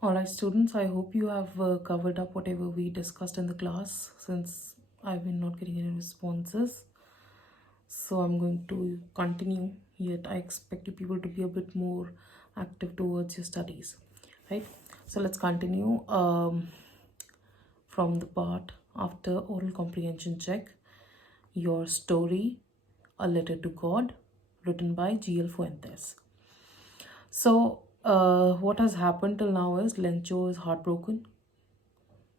Alright, students, I hope you have covered up whatever we discussed in the class since I've been not getting any responses. So I'm going to continue, yet I expect you people to be a bit more active towards your studies, right? So let's continue from the part after oral comprehension check. Your story, A Letter to God, written by G.L. Fuentes. So, what has happened till now is Lencho is heartbroken,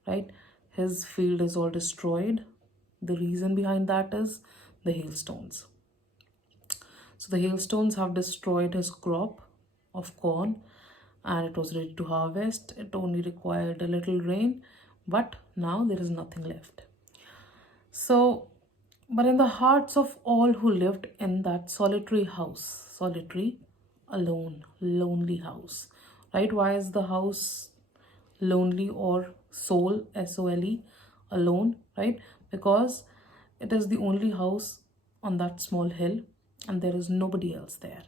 right? His field is all destroyed. The reason behind that is the hailstones. So, the hailstones have destroyed his crop of corn and it was ready to harvest. It only required a little rain, but now there is nothing left. So, but in the hearts of all who lived in that solitary house, solitary, alone, lonely house, right? Why is the house lonely or soul, SOLE, alone, right? Because it is the only house on that small hill and there is nobody else there,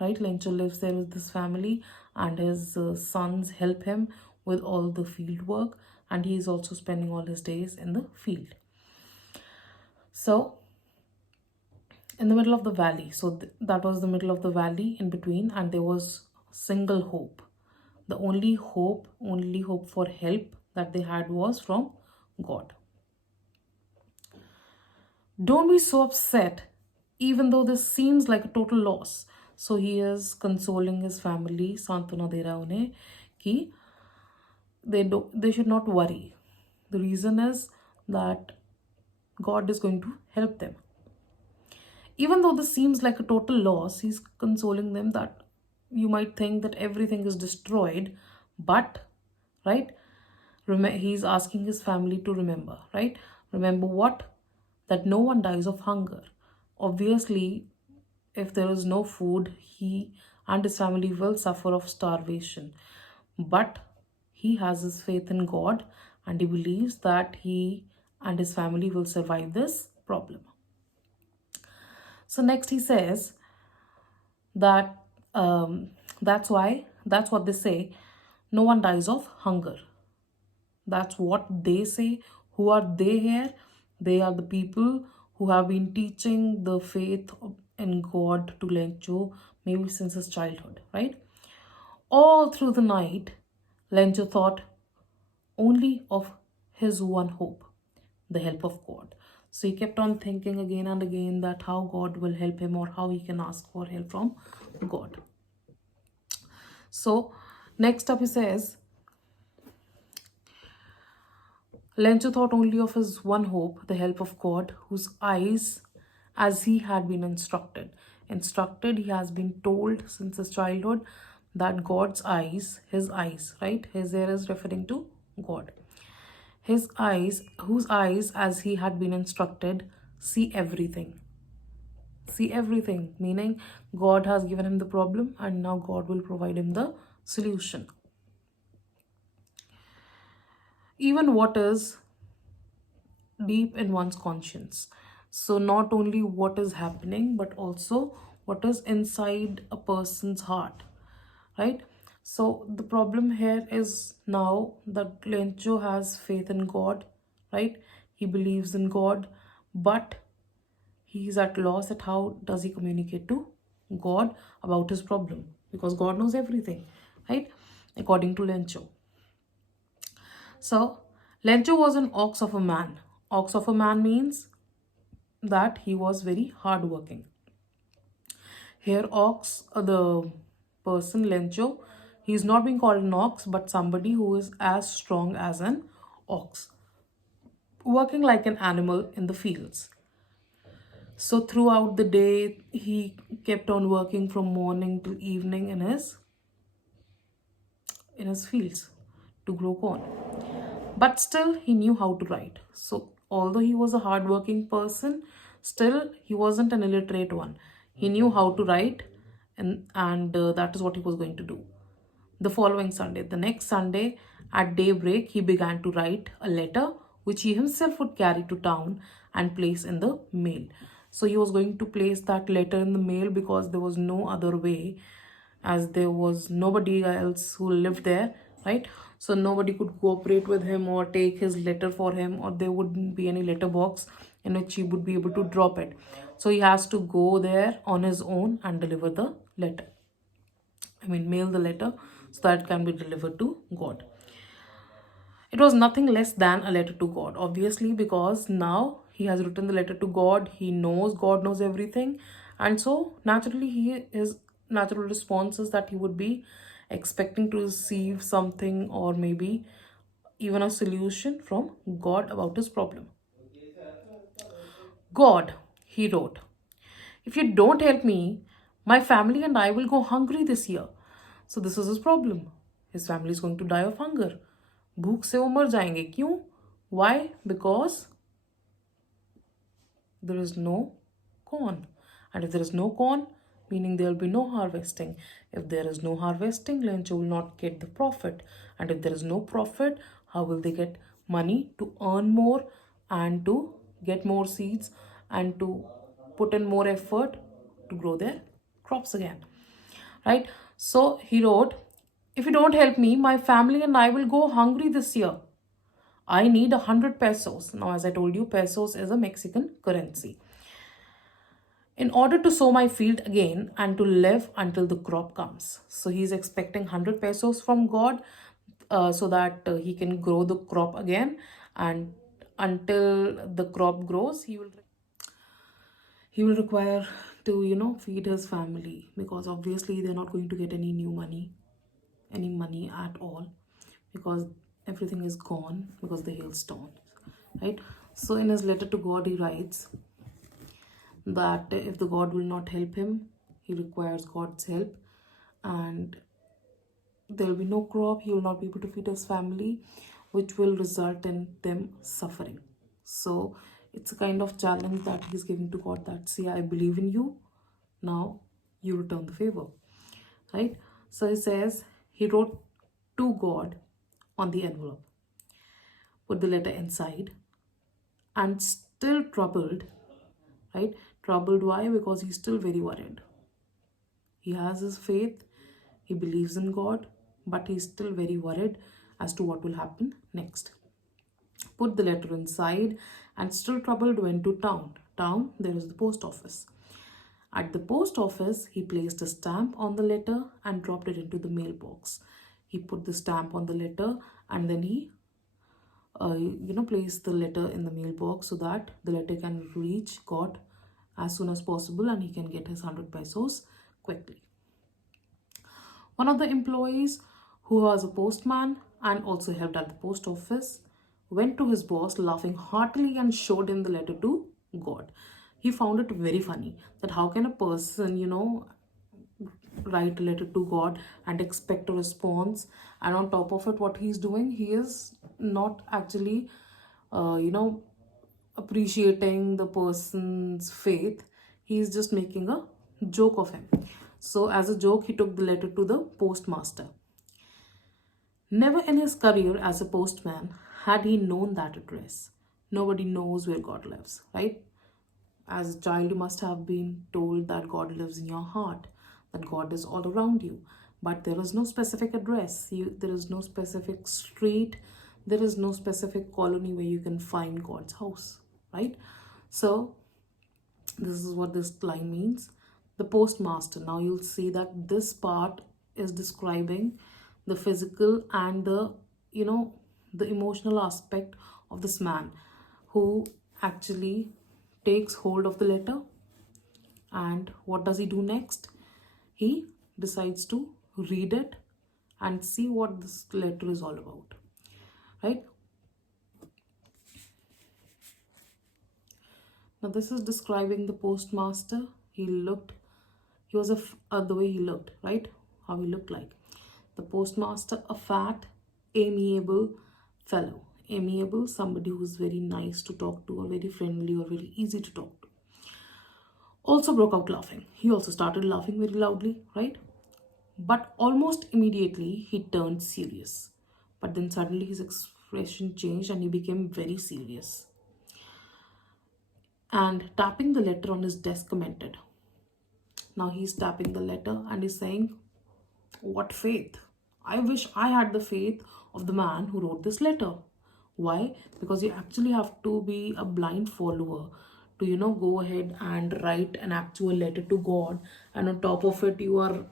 right? Lencho lives there with his family and his sons help him with all the field work and he is also spending all his days in the field. So in the middle of the valley, so that was the middle of the valley in between, and there was single hope. The only hope for help that they had was from God. Don't be so upset, even though this seems like a total loss. So he is consoling his family, Santuna de raha unhe ki they should not worry. The reason is that God is going to help them. Even though this seems like a total loss, he's consoling them that you might think that everything is destroyed, but, right, he's asking his family to remember, right? Remember what? That no one dies of hunger. Obviously, if there is no food, he and his family will suffer of starvation. But he has his faith in God and he believes that he and his family will survive this problem. So next he says that that's what they say, no one dies of hunger. That's what they say. Who are they here? They are the people who have been teaching the faith in God to Lencho maybe since his childhood, right? All through the night, Lencho thought only of his one hope, the help of God. So he kept on thinking again and again that how God will help him or how he can ask for help from God. So next up he says, Lencho thought only of his one hope, the help of God, whose eyes, as he had been instructed. Instructed, he has been told since his childhood that God's eyes, his eyes, right? His there is referring to God. His eyes, whose eyes, as he had been instructed, see everything. See everything, meaning God has given him the problem and now God will provide him the solution. Even what is deep in one's conscience. So, not only what is happening, but also what is inside a person's heart, right? So, the problem here is now that Lencho has faith in God, right? He believes in God, but he's at loss at how does he communicate to God about his problem because God knows everything, right? According to Lencho. So, Lencho was an ox of a man. Ox of a man means that he was very hardworking. Here, ox, the person Lencho, he's not being called an ox, but somebody who is as strong as an ox, working like an animal in the fields. So throughout the day, he kept on working from morning to evening in his fields to grow corn. But still, he knew how to write. So although he was a hardworking person, still he wasn't an illiterate one. He knew how to write, and that is what he was going to do. The following Sunday, the next Sunday at daybreak, he began to write a letter which he himself would carry to town and place in the mail. So he was going to place that letter in the mail because there was no other way, as there was nobody else who lived there right? So nobody could cooperate with him or take his letter for him, or there wouldn't be any letter box in which he would be able to drop it. So he has to go there on his own and deliver the letter. I mean, mail the letter so that it can be delivered to God. It was nothing less than a letter to God, obviously, because now he has written the letter to God. He knows God knows everything. And so, naturally, his natural response is that he would be expecting to receive something or maybe even a solution from God about his problem. God, he wrote, if you don't help me, my family and I will go hungry this year. So this is his problem. His family is going to die of hunger. भूख से वो मर जाएंगे. क्यों? Why? Because there is no corn. And if there is no corn, meaning there will be no harvesting. If there is no harvesting, Lencho will not get the profit. And if there is no profit, how will they get money to earn more and to get more seeds and to put in more effort to grow their crops again? Right? So he wrote, if you don't help me, my family and I will go hungry this year. I need 100 pesos. Now, as I told you, pesos is a Mexican currency. In order to sow my field again and to live until the crop comes. So he's expecting 100 pesos from God so that he can grow the crop again. And until the crop grows, he will require to, feed his family, because obviously they're not going to get any money at all, because everything is gone because the hailstorm, right? So in his letter to God, he writes that if the God will not help him, he requires God's help, and there will be no crop. He will not be able to feed his family, which will result in them suffering. So it's a kind of challenge that he's giving to God, that see, I believe in you, now you return the favor, right? So he says he wrote to God on the envelope, put the letter inside, and still troubled, right? Troubled, why? Because he's still very worried. He has his faith, he believes in God, but he's still very worried as to what will happen next. Put the letter inside and still troubled went to town. Town, there is the post office. At the post office, he placed a stamp on the letter and dropped it into the mailbox. He put the stamp on the letter and then he place the letter in the mailbox so that the letter can reach God as soon as possible and he can get his 100 pesos quickly. One of the employees, who was a postman and also helped at the post office, went to his boss laughing heartily and showed him the letter to God. He found it very funny that how can a person, write a letter to God and expect a response, and on top of it, what he's doing, he is not actually, appreciating the person's faith. He's just making a joke of him. So, as a joke, he took the letter to the postmaster. Never in his career as a postman had he known that address. Nobody knows where God lives, right? As a child, you must have been told that God lives in your heart, that God is all around you. But there is no specific address, there is no specific street, there is no specific colony where you can find God's house, right? So, this is what this line means. The postmaster. Now, you'll see that this part is describing the physical and the emotional aspect of this man who actually takes hold of the letter. And what does he do next? He decides to read it and see what this letter is all about, right? Now this is describing the postmaster. He was the way he looked, right? How he looked like. The postmaster, a fat, amiable fellow. Amiable, somebody who is very nice to talk to, or very friendly, or very easy to talk to. Also broke out laughing. He also started laughing very loudly, right? But almost immediately he turned serious. But then suddenly his expression changed and he became very serious. And tapping the letter on his desk, commented. Now he's tapping the letter and he's saying, what faith? I wish I had the faith of the man who wrote this letter. Why? Because you actually have to be a blind follower to, go ahead and write an actual letter to God. And on top of it, you are,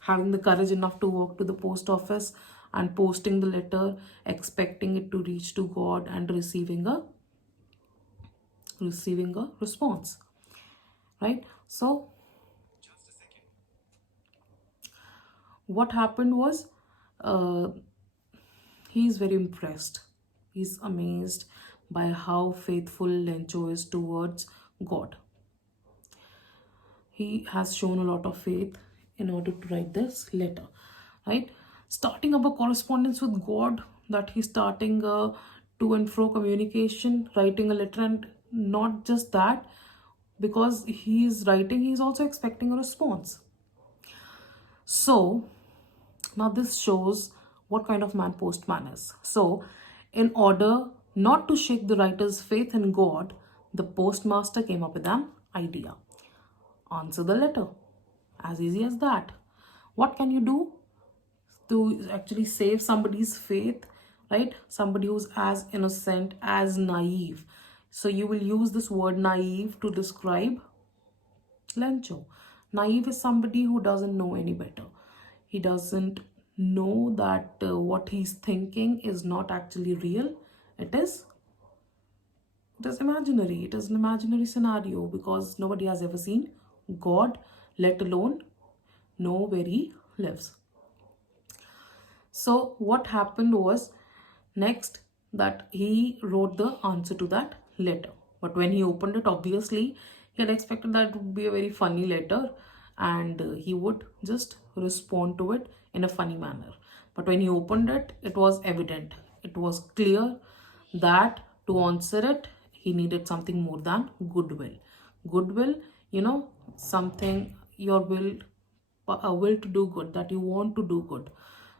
having the courage enough to walk to the post office and posting the letter, expecting it to reach to God and receiving a response. Right? So what happened was, uh, he's very impressed. He's amazed by how faithful Lencho is towards God. He has shown a lot of faith in order to write this letter, right? Starting up a correspondence with God, that he's starting a to and fro communication, writing a letter, and not just that, because he's writing, he's also expecting a response. So now this shows what kind of man Postman is. So, in order not to shake the writer's faith in God, the postmaster came up with an idea. Answer the letter. As easy as that. What can you do to actually save somebody's faith, right? Somebody who's as innocent, as naive. So you will use this word naive to describe Lencho. Naive is somebody who doesn't know any better. He doesn't know that what he's thinking is not actually real. It is it is imaginary. It is an imaginary scenario, because nobody has ever seen God, let alone know where he lives. So what happened was, next, that he wrote the answer to that letter. But when he opened it, obviously, he had expected that it would be a very funny letter, and he would just respond to it in a funny manner. But when he opened it, it was evident. It was clear that to answer it, he needed something more than goodwill. Goodwill, something, your will, a will to do good, that you want to do good,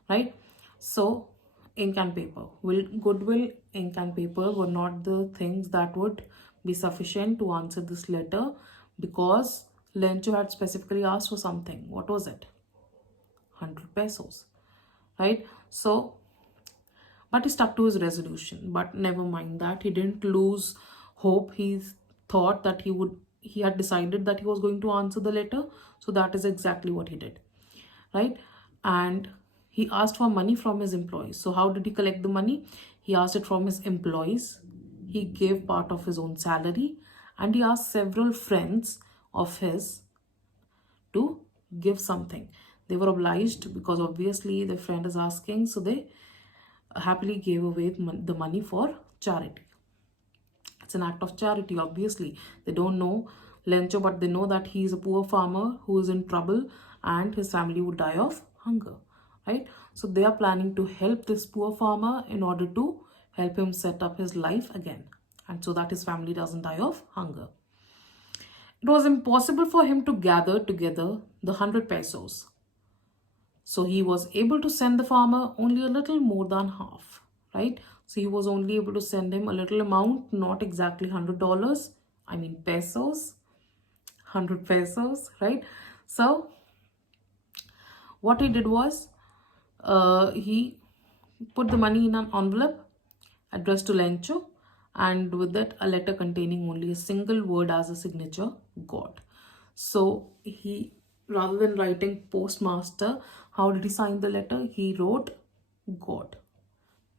right? So ink and paper, goodwill, ink and paper were not the things that would be sufficient to answer this letter, because Lencho had specifically asked for something. What was it? 100 pesos, right? So, but he stuck to his resolution. But never mind that, he didn't lose hope. He thought that he had decided that he was going to answer the letter. So that is exactly what he did, right? And he asked for money from his employees. So how did he collect the money? He asked it from his employees. He gave part of his own salary, and he asked several friends of his to give something. They were obliged, because obviously their friend is asking, so they happily gave away the money for charity. It's an act of charity, obviously. They don't know Lencho, but they know that he is a poor farmer who is in trouble and his family would die of hunger, right? So they are planning to help this poor farmer in order to help him set up his life again, and so that his family doesn't die of hunger. It was impossible for him to gather together the 100 pesos. So he was able to send the farmer only a little more than half, right? So he was only able to send him a little amount, not exactly $100. I mean pesos, 100 pesos, right? So what he did was, he put the money in an envelope addressed to Lencho, and with it a letter containing only a single word as a signature, God. So he, rather than writing postmaster, how did he sign the letter? He wrote God,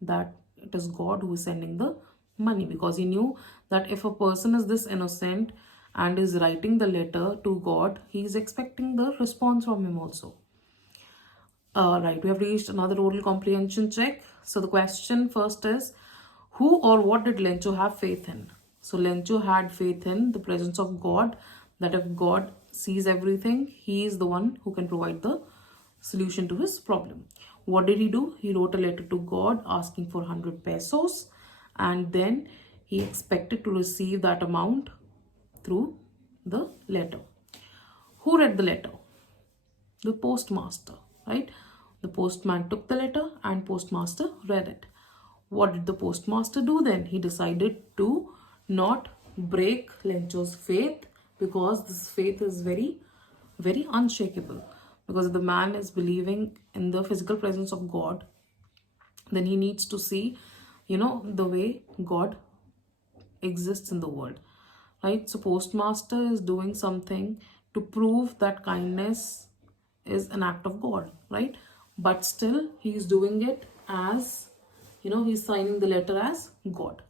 that it is God who is sending the money, because he knew that if a person is this innocent and is writing the letter to God, he is expecting the response from him also. Right, we have reached another oral comprehension check. So the question first is, who or what did Lencho have faith in? So Lencho had faith in the presence of God, that if God sees everything, he is the one who can provide the solution to his problem. What did he do? He wrote a letter to God asking for 100 pesos, and then he expected to receive that amount through the letter. Who read the letter? The postmaster, right? The postman took the letter and postmaster read it. What did the postmaster do then? He decided to not break Lencho's faith, because this faith is very, very unshakable. Because if the man is believing in the physical presence of God, then he needs to see, the way God exists in the world, right? So postmaster is doing something to prove that kindness is an act of God, right? But still he's doing it as, he's signing the letter as God,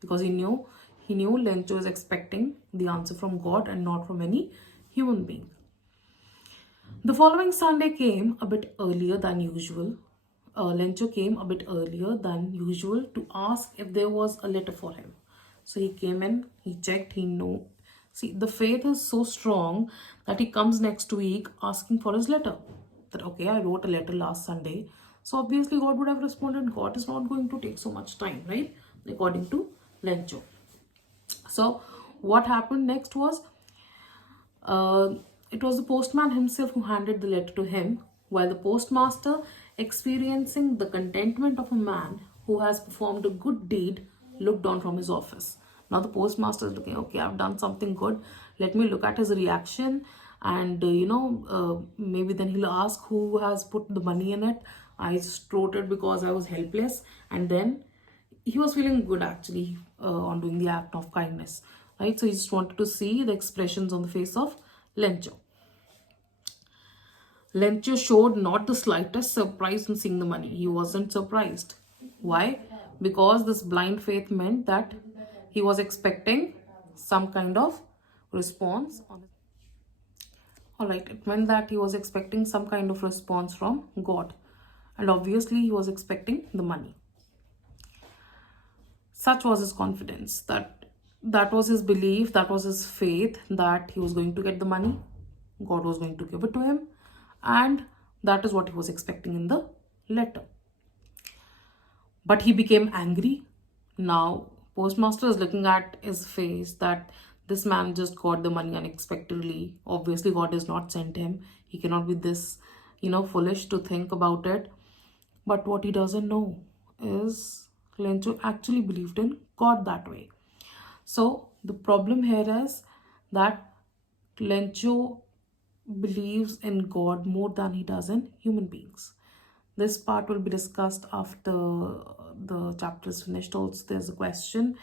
because he knew Lencho is expecting the answer from God and not from any human being. The following Sunday came a bit earlier than usual. Lencho came a bit earlier than usual to ask if there was a letter for him. So he came in, he checked, he knew. See, the faith is so strong that he comes next week asking for his letter. That, okay, I wrote a letter last Sunday. So obviously God would have responded. God is not going to take so much time, right? According to Lencho. So what happened next was, it was the postman himself who handed the letter to him, while the postmaster, experiencing the contentment of a man who has performed a good deed, looked on from his office. Now the postmaster is looking, okay, I've done something good. Let me look at his reaction, and maybe then he'll ask who has put the money in it. I just wrote it because I was helpless, and then he was feeling good actually on doing the act of kindness, right? So he just wanted to see the expressions on the face of Lencho. Lencho showed not the slightest surprise in seeing the money. He wasn't surprised. Why? Because this blind faith meant that he was expecting some kind of response. Alright, it meant that he was expecting some kind of response from God. And obviously he was expecting the money. Such was his confidence, that was his belief, that was his faith, that he was going to get the money, God was going to give it to him, and that is what he was expecting in the letter. But he became angry. Now postmaster is looking at his face that this man just got the money unexpectedly. Obviously God has not sent him. He cannot be this foolish to think about it. But what he doesn't know is Lencho actually believed in God that way. So the problem here is that Lencho believes in God more than he does in human beings. This part will be discussed after the chapter is finished. Also, there's a question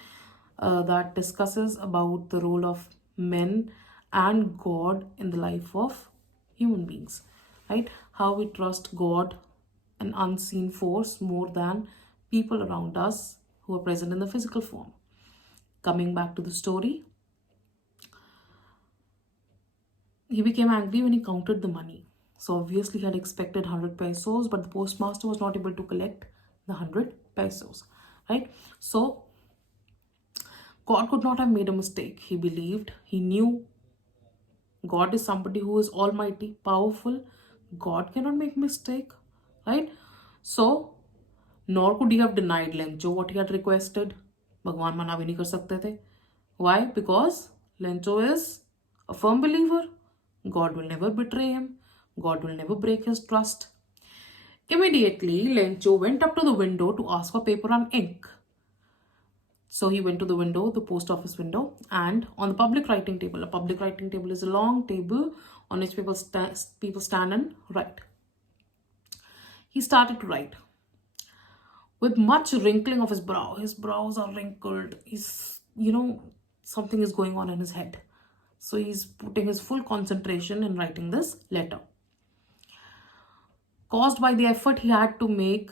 that discusses about the role of men and God in the life of human beings, right? How we trust God, an unseen force, more than people around us who are present in the physical form. Coming back to the story, he became angry when he counted the money. So obviously he had expected 100 pesos, but the postmaster was not able to collect the 100 pesos, right? So God could not have made a mistake. He believed, he knew God is somebody who is almighty, powerful. God cannot make mistake, right? So nor could he have denied Lencho what he had requested. Bhagwan mana bhi nahi kar sakte the. Why? Because Lencho is a firm believer. God will never betray him. God will never break his trust. Immediately, Lencho went up to the window to ask for paper and ink. So he went to the window, the post office window, and on the public writing table. A public writing table is a long table on which people stand and write. He started to write with much wrinkling of his brow. His brows are wrinkled. Something is going on in his head. So he's putting his full concentration in writing this letter, caused by the effort he had to make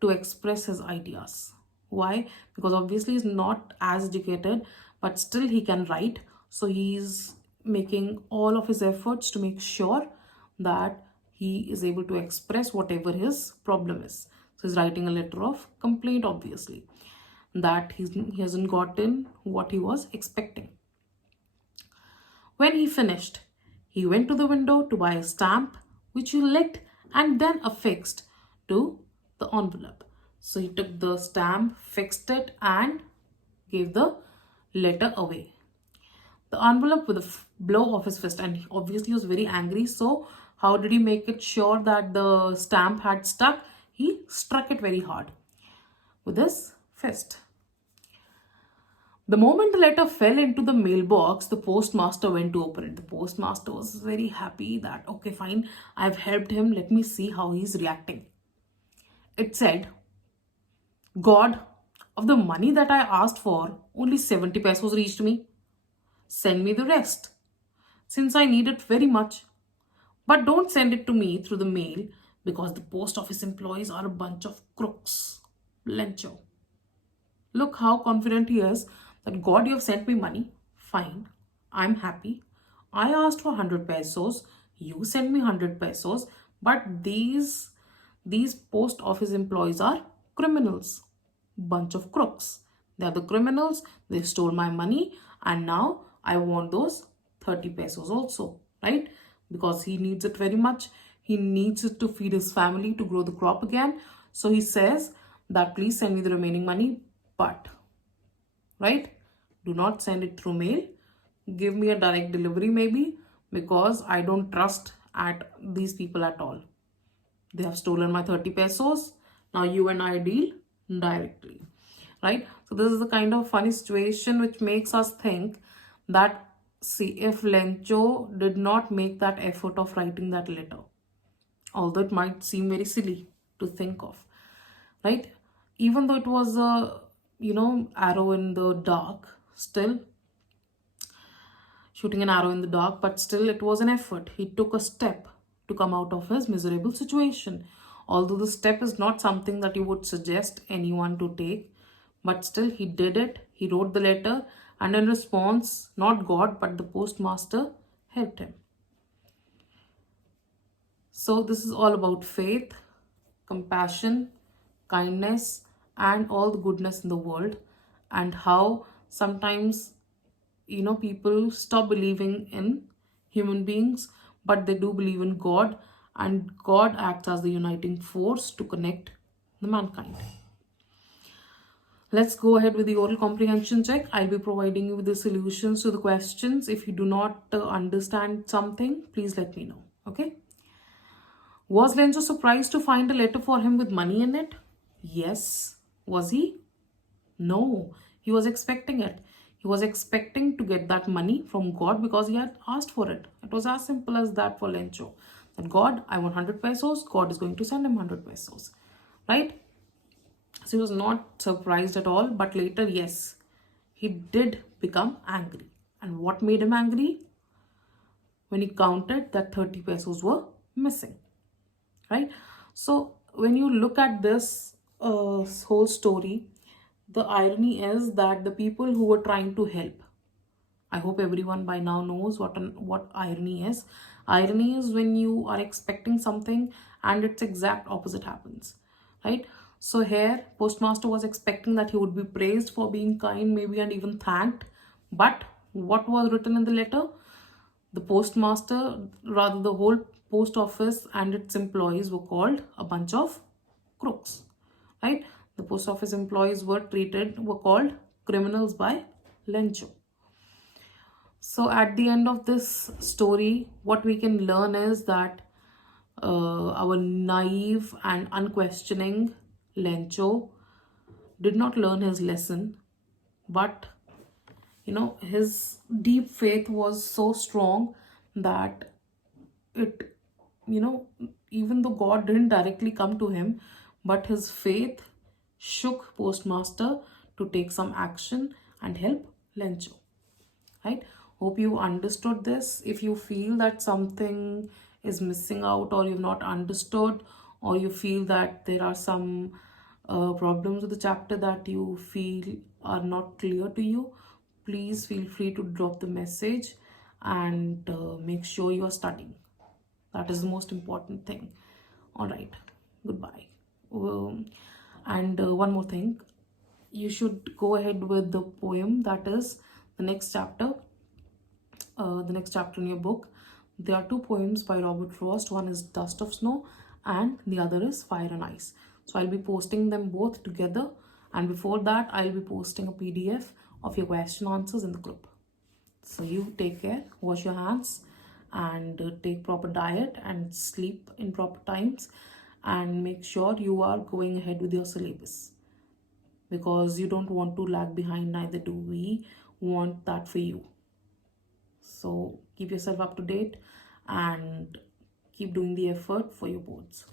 to express his ideas. Why? Because obviously he's not as educated, but still he can write. So he's making all of his efforts to make sure that he is able to express whatever his problem is. So he's writing a letter of complaint, obviously, that he hasn't gotten what he was expecting. When he finished, he went to the window to buy a stamp, which he licked and then affixed to the envelope. So he took the stamp, fixed it, and gave the letter away. The envelope with a blow of his fist, and obviously he was very angry. So how did he make it sure that the stamp had stuck? He struck it very hard with his fist. The moment the letter fell into the mailbox, the postmaster went to open it. The postmaster was very happy that, okay, fine, I've helped him. Let me see how he's reacting. It said, God, of the money that I asked for, only 70 pesos reached me. Send me the rest, since I need it very much. But don't send it to me through the mail because the post office employees are a bunch of crooks. Lencho. Look how confident he is that God, you have sent me money. Fine. I'm happy. I asked for 100 pesos. You sent me 100 pesos. But these post office employees are criminals. Bunch of crooks. They are the criminals. They stole my money. And now I want those 30 pesos also. Right? Because he needs it very much. He needs it to feed his family, to grow the crop again. So he says that please send me the remaining money, but right, do not send it through mail. Give me a direct delivery maybe, because I don't trust at these people at all. They have stolen my 30 pesos. Now you and I deal directly. Right? So this is the kind of funny situation which makes us think that, see, if Lencho did not make that effort of writing that letter, although it might seem very silly to think of, right, even though it was a arrow in the dark, still shooting an arrow in the dark, but still it was an effort. He took a step to come out of his miserable situation, although the step is not something that you would suggest anyone to take, but still he did it. He wrote the letter, and in response, not God but the postmaster helped him. So this is all about faith, compassion, kindness, and all the goodness in the world, and how sometimes people stop believing in human beings, but they do believe in God, and God acts as the uniting force to connect the mankind. Let's go ahead with the oral comprehension check. I'll be providing you with the solutions to the questions. If you do not understand something, please let me know. Okay. Was Lenzo surprised to find a letter for him with money in it? Yes. Was he? No. He was expecting it. He was expecting to get that money from God because he had asked for it. It was as simple as that for Lencho. That God, I want 100 pesos. God is going to send him 100 pesos. Right? So he was not surprised at all. But later, yes, he did become angry. And what made him angry? When he counted that 30 pesos were missing. Right? So when you look at this whole story, the irony is that the people who were trying to help, I hope everyone by now knows what irony is. Irony is when you are expecting something and its exact opposite happens, right? So here, postmaster was expecting that he would be praised for being kind, maybe, and even thanked. But what was written in the letter? The postmaster, rather the whole post office and its employees were called a bunch of crooks, right? The post office employees were called criminals by Lencho. So at the end of this story, what we can learn is that our naive and unquestioning Lencho did not learn his lesson, but his deep faith was so strong that it, even though God didn't directly come to him, but his faith shook postmaster to take some action and help Lencho. Right? Hope you understood this. If you feel that something is missing out, or you've not understood, or you feel that there are some problems with the chapter that you feel are not clear to you, please feel free to drop the message, and make sure you are studying. That is the most important thing. All right. Goodbye. And one more thing, you should go ahead with the poem that is the next chapter in your book. There are two poems by Robert Frost. One is Dust of Snow and the other is Fire and Ice. So I'll be posting them both together, and before that I'll be posting a PDF of your question answers in the group. So you take care, wash your hands, and take proper diet and sleep in proper times, and make sure you are going ahead with your syllabus. because you don't want to lag behind, neither do we want that for you. So keep yourself up to date and keep doing the effort for your boards.